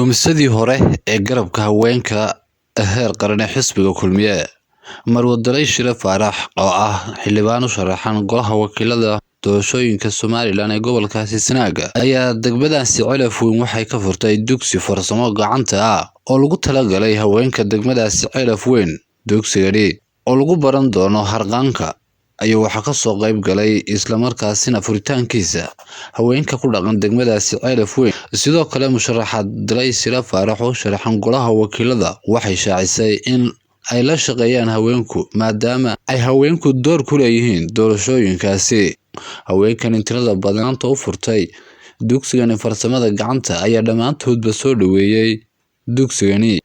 Gumeysadii hore ee garabka haweenka heer qaran ee xisbiga kulmiye Marwadalay Shire Faarax oo ah xildhibaan u sharaxan golaha wakiilada doorashooyinka Somaliland ee gobolkaasi Sanaag ayaa degmadaasi Celaf Weyn waxay ka furtay dugsi farsamo gacanta ah oo lagu talagalay haweenka degmadaasi Celaf Weyn. Dugsigani oo lagu baran doono harqaanka ayuu waxa ka soo qayb galay isla markaasina furitaankiisa haweenka ku dhaqan degmadaasi Celaf Weyn. Sidoo kale Marwadalay Shire Faarax oo sharaxan golaha wakiilada waxay shaacisay in ay la shaqeeyaan haweenku maadaama ay haweenku door ku leeyihiin doorashooyinkaasi. Haweenkan inta badan u furtay dugsigani farsamada gacanta ayaa dhamaantoodba soo dhaweeyay dugsigani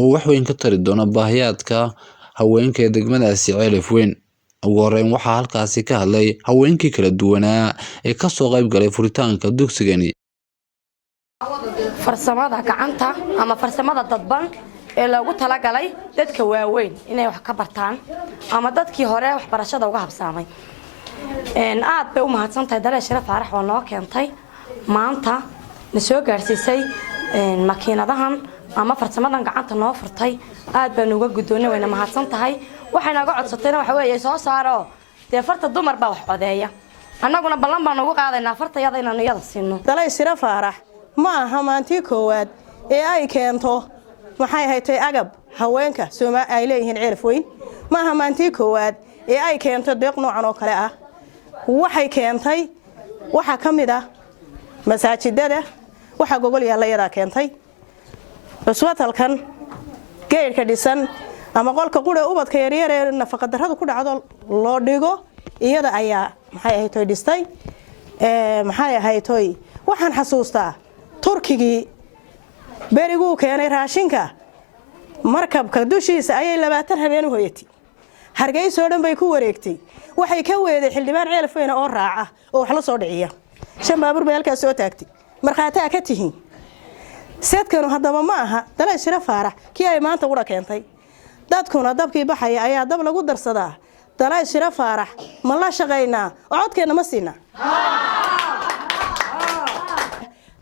oo wax weyn ka tari doona baahiyaadka haweenka degmadaasi Celaf Weyn. Ugu horeyn waxaa halkaasi ka hadlay haweenkii kala duwanaa ee ka soo qayb galay furitaanka dugsigani. farsamada gacanta ama farsamada dadban ee lagu talagalay dadka waaweyn inay wax ka bartaan ama dadkii hore wax barashada uga habsaamay. aad bay u mahadsantahay Dalay Shire Faarax oo noo keentay maanta na soo gaarsiisay makiinadahan ama farsamadan gacanta noo furtay. aad baan uga gudoonay wayna mahadsantahay. waxayna uga codsatayna waxa weeye soo saaro dee farta dumar baa wax codeeya annaguna ballan baan ugu qaadaynaa fartayada inaan iyada siino. Dalay Shire Faarax ma aha maantii koowaad ee ay keento waxay haytay agab haweenka Soomaaliya ay leeyihiin Celaf Weyn. ma aha maantii koowaad ee ay keento deeq noocan oo kale ah. waxay keentay waxa kamid ah masaajidada waxa gogol yaallayada keentay cusbatalkan geerka dhisan ama qolka qura ubadka yaryar ee nafaqa darrada ku dhacdo loo dhigo iyada ayaa maxay ahaytoy dhistay. maxay ahaytoy waxaan xasuustaa Turkigii berigu keenay raashinka markabka dushiisa ayay 20 habeen u hoyatay. Hargeysa oo dhan bay ku wareegtay. waxay ka weeday xildhibaan Celaf Weyn oo raaca oo wax la soo dhiciya. shan baabuur bay halkaas soo taagtay. markhaati ka tihiin seedkanu haddaba ma aha Dalay Shire Faarax kii ay maanta u keentay. dadkuna dabkii baxay ayaa dab lagu darsadaa. Dalay Shire Faarax ma la shaqeynaa oo codkeena ma siina.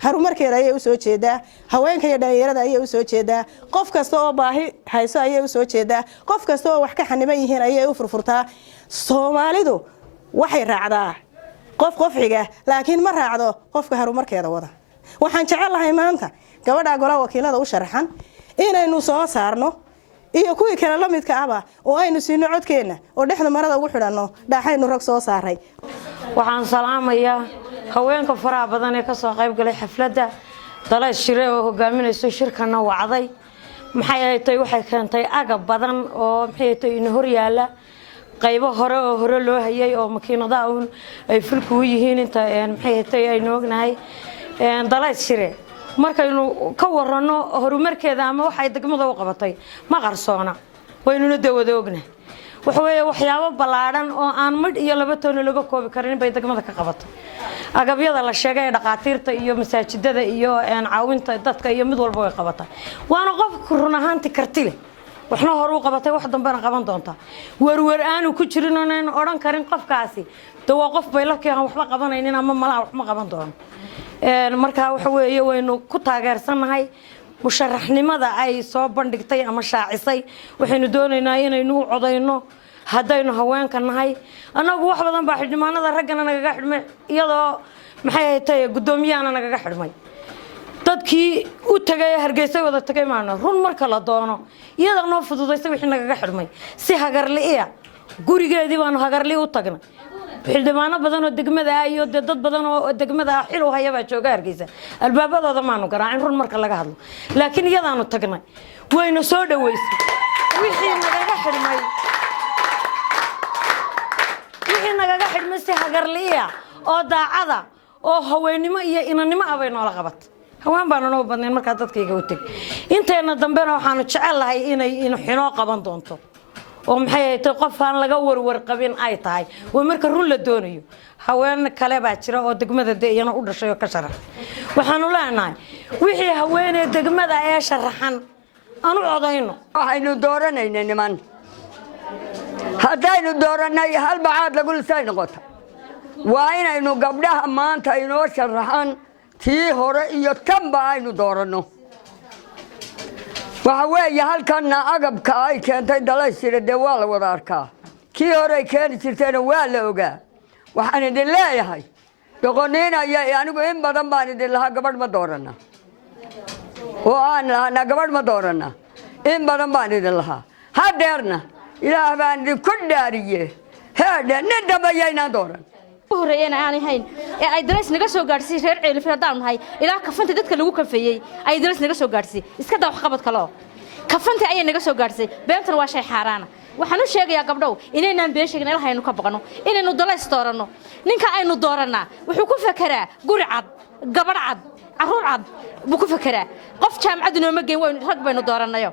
harumarkeeda ayay u soo jeedaa haweenka iyo dhalinyarada ayay u soo jeedaa qof kasta oo baahi hayso ayay u soo jeedaa qof kasta oo wax ka xaniban yihiin ayay u furfurtaa. Soomaalidu waxay raacdaa qof xiga laakiin ma raacdo qofka harumarkeeda wada. waxaan jecelahay maanta gabadha golaha wakiilada u sharaxan inaynu soo saarno iyo kuwii kale la midka ah oo aynu siino codkeena oo dhexda marada ugu xidhano dhaaxaynu rag soo saaray. waxaan salaamayaa haweenka faraha badan ee ka soo qayb galay xafladda Dalay Shire oo hogaaminayso shirkana wacday. maxay ay waxay keentay agab badan oo maxay in hor yaala qaybo hore loo hayay oo makiinada ay fulku u yihiin inta maxay ay noognahay. Dalay Shire markaynu ka warano horumarkeeda ama waxay degmada u qabatay ma qarsoona waynuna dawada ognahay. waxa weeye waxyaabo ballaaran oo aan mid iyo laba toon laga koobi karin bay degmada ka qabato. agabyada la sheegay dhaqaatiirta iyo masaajidada iyo caawinta dadka iyo mid walba way qabatay. waana qof run ahaantii karti leh waxna hor u qabatay wax dambana qaban doonta. warwar aanu ku jirin oo aan oran karin qofkaasi dawa qof bay la keenan waxba qabanaynin ama malaha wax ma qaban doono. marka waxa weeye waynu ku taageersanahay musharaxnimada ay soo bandhigtay ama shaacisay. waxaynu doonaynaa inaynu u codayno haddaynu haweenka nahay. anagu wax badan baa xildhibaanada raggana nagaga xidhmay iyadoo maxay tahay gudoomiyahana nagaga xidhmay. dadkii u tagay Hargeysa wada tagay maana run marka la doono iyada noo fududaysay wixii nagaga xidhmay si hagarliya gurigeedii baanu hagarli u tagnay. xildhibaano badan oo degmada iyo dad badan oo degmada xil u hayaba jooga Hargeysa albaabadooda maanu garaacin run marka laga hadlo laakiin iyadaanu tagnay wayna soo dhaweysay wixii nagaga xidhmay si hagarliya oo daacada oo haweenimo iyo inanimo abay noola qabat. haween baan noo badneen marka dadkayga u tag inteena dambena waxaanu jecelahay inay xinoo qaban doonto oo maxay ay qof aan laga warwar qabin ay tahay oo marka run la doonayo. haween kale baa jira oo degmada deeyana u dhashay oo ka sharax. waxaanu leenahay wixii haweeney degmada ay sharaxan aanu codayno waxaynu dooranayna niman haddaynu dooranay hal bacaad lagu lisay noqoto waa inaynu gabdhaha maanta inoo sharaxan tii hore iyo tanba aynu dooranno waxa weeye halkanna agabka ay keentay Dalaysire dee waa la wada arkaa kii hore ay keeni jirtayna waa la ogaa waxaan idin leeyahay doqoniinaya anigu in badan baan idin lahaa gabadh ma doorana oo aan lahaa gabadh ma doorana in badan baan idin lahaa hadeerna ilaah baan idin ku dhaariye heedhe nin dambayayna dooran horeeyana aan ahayn ee ay Dalays naga soo gaarsiin reer Ceelifir hadaan nahay ilaa kafanta dadka lagu kafeeyay ay Dalays naga soo gaarsiin iska daa wax qabad kale kafanta ay naga soo gaarsiin beentana waa shay xaraana waxaan u sheegayaa gabdhow inaynan been sheegin ilaa haynu ka baqano inaynu Dalays doorano ninka aynu dooranaa wuxuu ku fakeraa guri cad gabadh cad caruur cad buu ku fakeraa qof jaamacad nooma geyn way rag baynu dooranayo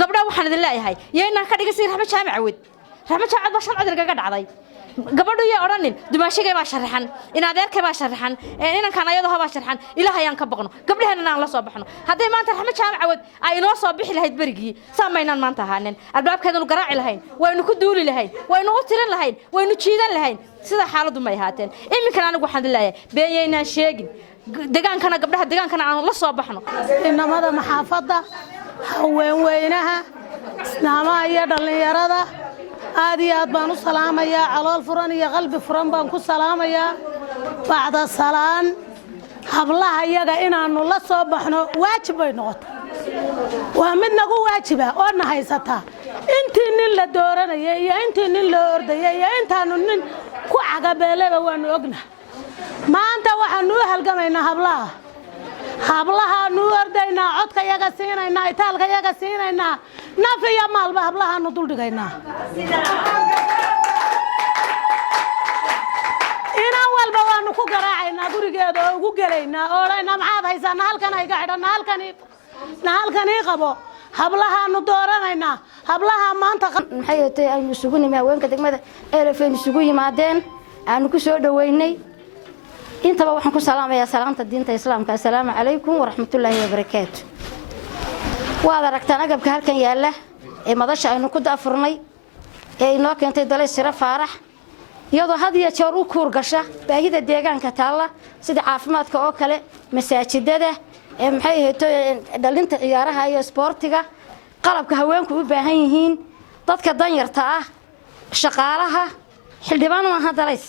gabdhaha waxaan idin leeyahay yeena ka dhigasay raxma jaamacad ba sharci laga dhacday gabadhu iyo oranin dumaashigay baa sharaxan in adeerkay baa sharaxan inankan ayadoo baa sharaxan ilaahay aan ka baqno gabdhaheena aan la soo baxno haday maanta raxma jaamacad ay inoo soo bixi lahayd barigii saameynaan maanta ahaanin albaabkeedanu garaaci lahayn waynu ku duuli lahayn waynu u tirin lahayn waynu jiidan lahayn sida xaaladu ma ahaateen iminkan anigu waxaan dilaayay beenyeynaan sheegin degaankana gabdhaha degaankana aan la soo baxno inamada maxaafada haween weynaha islaamaha iyo dhalinyarada aad iyo aad baan u salaamayaa calool furan iyo qalbi furan baan ku salaamayaa bacda salaan hablaha iyaga inaanu la soo baxno waajib bay noqotay waa mid nagu waajiba oo na haysata intii nin la dooranayay iyo intii nin la ordayay iyo intaanu nin ku cagabeelaba waanu ognahay maanta waxaanu u halgamaynaa hablahaanu ordaynaa codka iyaga siinaynaa itaalka iyaga siinaynaa naf iyo maalba hablahaanu duldhigaynaa inaan walba waanu ku garaacaynaa gurigeeda oo ugu gelaynaa oo dhaynaa maxaad haysaana halkan ayga xidhanna halkanii qabo hablahaanu dooranaynaa hablaha maanta maxay tahay aynu isugu nimay haweenka degmada Ceelifir isugu yimaadeen aanu ku soo dhaweynay intaba waxaan ku salaamayaa salaanta diinta islaamka assalaamu calaykum waraxmatullaahi wabarakaatu waad aragtaan agabka halkan yaala ee madasha aynu ku daafurnay ee inoo keentay Dalaysire Faarax iyadoo had iyo jeer u kuur gasha baahida deegaanka taala sida caafimaadka oo kale masaajidada ee maxay ahayd dhalinta ciyaaraha iyo sportiga qalabka haweenku u baahan yihiin dadka danyarta ah shaqaalaha xildhibaan ma Dalays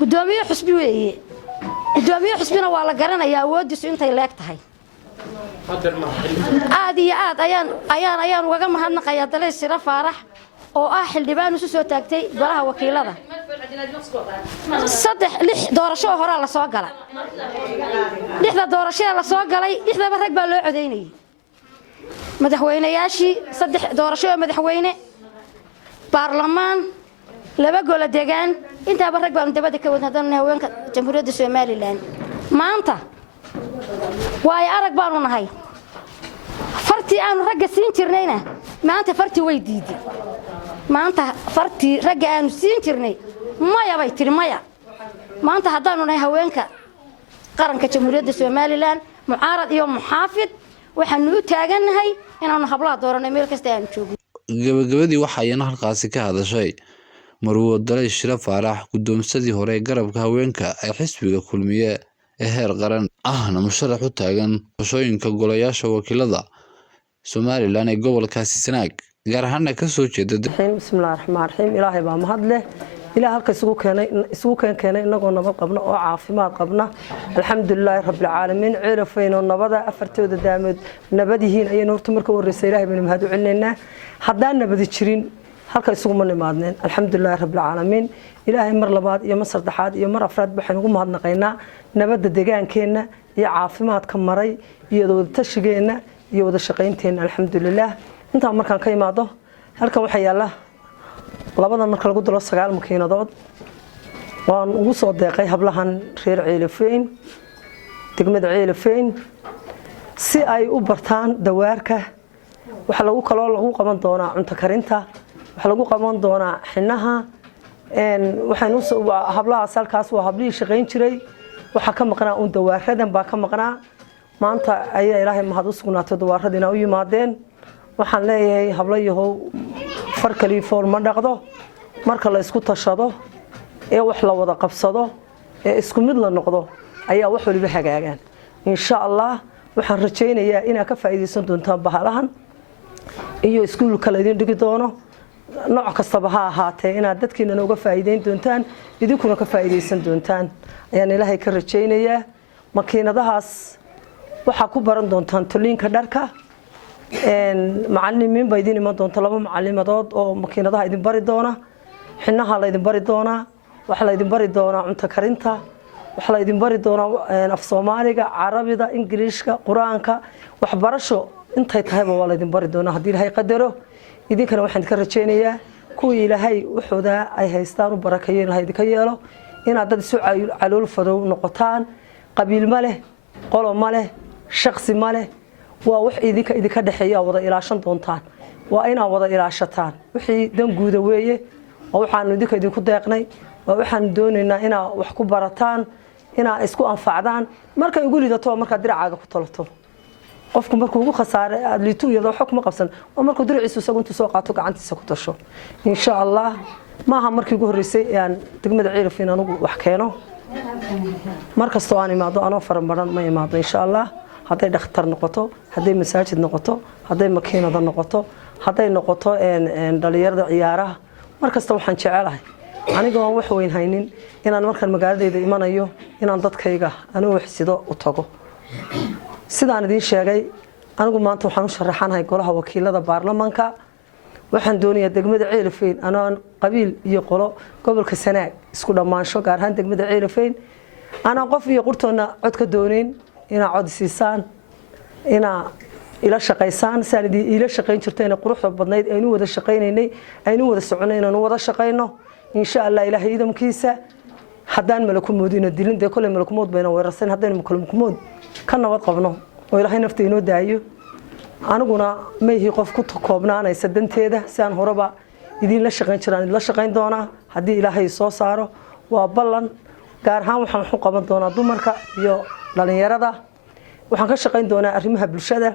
gudoomiye xusbi weeye gudoomiye xusbina waa la garanayaa awoodiisu intay leeg tahay aad iyo aad ayaan uga mahadnaqayaa Dalaysire Faarax oo ah xildhibaan u soo taagtay golaha wakiilada 6 doorasho hore la soo galay 6 doorasho la soo galay 6 rag baa loo codeynayay madaxweynayaashii 3 doorasho madaxweyne baarlamaan 2 gol deegaan inta rag baan dabada ka wadnaa haweenka jamhuuriyadda Soomaaliland maanta way arag baan u nahay fartii aanu ragga siin jirnayna maanta fartii way diiday maanta fartii ragga aanu siin jirnay maya bay tiri maya maanta haddaanu nahay haweenka qaranka jamhuuriyadda Soomaaliland mucaarad iyo muxaafid waxaanu u taaganahay inaanu hablaha doorano meel kasta aan joogno gabagabadii waxayna halkaasi ka hadashay marwo Dalaysire Faarax guddoomsadii hore ee garabka haweenka ee xisbiga kulmiye ee heer qaran ahna musharax u taagan doorashooyinka golayaasha wakiilada Soomaaliland ee gobolkaasi Sanaag gaar ahaan ka soo jeeda bismillaahir rahmaanir rahiim ilaahay baa mahadleh ilaa halka isugu keenay inagoo nabad qabna oo caafimaad qabna alxamdulilaahi rabbil caalamiin Ceelifir nabada afartooda daamood nabad yihiin ayaan horta markii horeysay ilaahay baan mahad u celinaynaa haddaan nabad jirin halka isugu ma nimaadneen alxamdulilaahi rabbil caalamiin ilaahay mar labaad iyo mar saddexaad iyo mar afraad waxaan ugu mahadnaqaynaa nabadda deegaankeena iyo caafimaadka maray iyo wada tashigeena iyo wada shaqaynteena alxamdulillaah inta markaan ka imaado halkan waxa yaala labadan marka lagu dalo 9 makiinadood waan ugu soo deeqay hablahan reer Ceelifir degmada Ceelifir si ay u bartaan dawaarka waxa lagu qaban doonaa cunto karinta waxa lagu qaban doonaa xinaha waxaan hablaha salkaas waa hablii shaqayn jiray waxa ka maqnaa un dawaaradan baa ka maqnaa maanta ayaa ilaahay mahad u sugnaato dawaaradina u yimaadeen waxaan leeyahay hablayahow far kaliya fool ma dhaqdo marka la isku tashado ee wax la wada qabsado ee isku mid la noqdo ayaa wax waliba hagaagaan insha Allah waxaan rajaynayaa inaad ka faa'iideysan doontaan bahalahan iyo iskuulka la idin dhigi doono nooc kastaba ha ahaatee inaad dadkiina uga faa'iideyn doontaan idinkuna ka faa'iideysan doontaan ayaan ilaahay ka rajaynayaa makiinadahaas waxaa ku baran doontaan toliinka dharka macallimiin baa idin iman doonta 2 macallimidood oo makiinadaha idin bari doona xinaha la idin bari doonaa waxa la idin bari doonaa cunto karinta waxa la idin bari doonaa af Soomaaliga Carabida Ingiriiska Quraanka waxbarasho intay tahayba waa la idin bari doonaa hadii Ilaahay qadaro idinkana waxaan ka rajaynayaa kuwii Ilaahay wuxuuda ay haystaan u barakeeyo Ilaahay idinka yeelo inaad dad isu calool fadow noqotaan qabiil ma leh qolo ma leh shakhsi ma leh waa wax idinka dhaxeeya wada ilaashan doontaan waa inaad wada ilaashataan wixii dan guud weeye waxaan idinku deeqnay waxaan doonaynaa inaad wax ku barataan inaad isku anfacdaan marka ugu lidato marka diracaaga ku talato qofku markuu ugu khasaare aad liitu iyada wax kuma qabsan oo markuu diraciisu isagu intuu soo qaato gacantiisa ku tasho insha Allah maaha markii ugu horeysay aan degmada Ciirif inaan wax keeno markastoo aan imaado anoo faramaran ma imaado insha Allah haday dhakhtar noqoto haday masaajid noqoto haday makiinada noqoto haday noqoto dhalinyarada ciyaaraha markasta waxaan jecelahay aniga waan wax weyn haynin inaan markaan magaaladayda imanayo inaan dadkayga anigu waxsido u tago sidaan idin sheegay anigu maanta waxaan u sharaxanahay golaha wakiilada baarlamaanka waxaan doonayaa degmada Ciirifeen anaan qabiil iyo qolo gobolka Sanaag isku dhamaansho gaar ahaan degmada Ciirifeen ana qof iyo qurtoona cod ka doonayn ina cod siisaan ina ila shaqeysaan saanidii ila shaqeyn jirtayna quruxda badnayd aynu wada shaqeynaynay aynu wada soconayna wada shaqeyno insha Allah Ilaahay idamkiisa hadaan malakumoodina dilin de kale malakumood bayna weerarsan hadaan malakumood ka nabad qabno oo Ilaahay nafteena daayo aniguna ma yihi qof ku koobnaanaysa danteeda si aan horeba idin la shaqeyn jiraan la shaqeyn doona hadii Ilaahay soo saaro waa ballan gaar ahaan waxaan u qaban doonaa dumarka iyo dhalinyarada waxaan ka shaqeyn doonaa arrimaha bulshada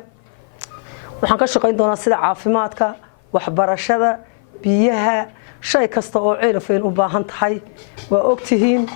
waxaan ka shaqeyn doonaa sida caafimaadka waxbarashada biyaha shay kasta oo Ciirifeen u baahan tahay waa ogtihiin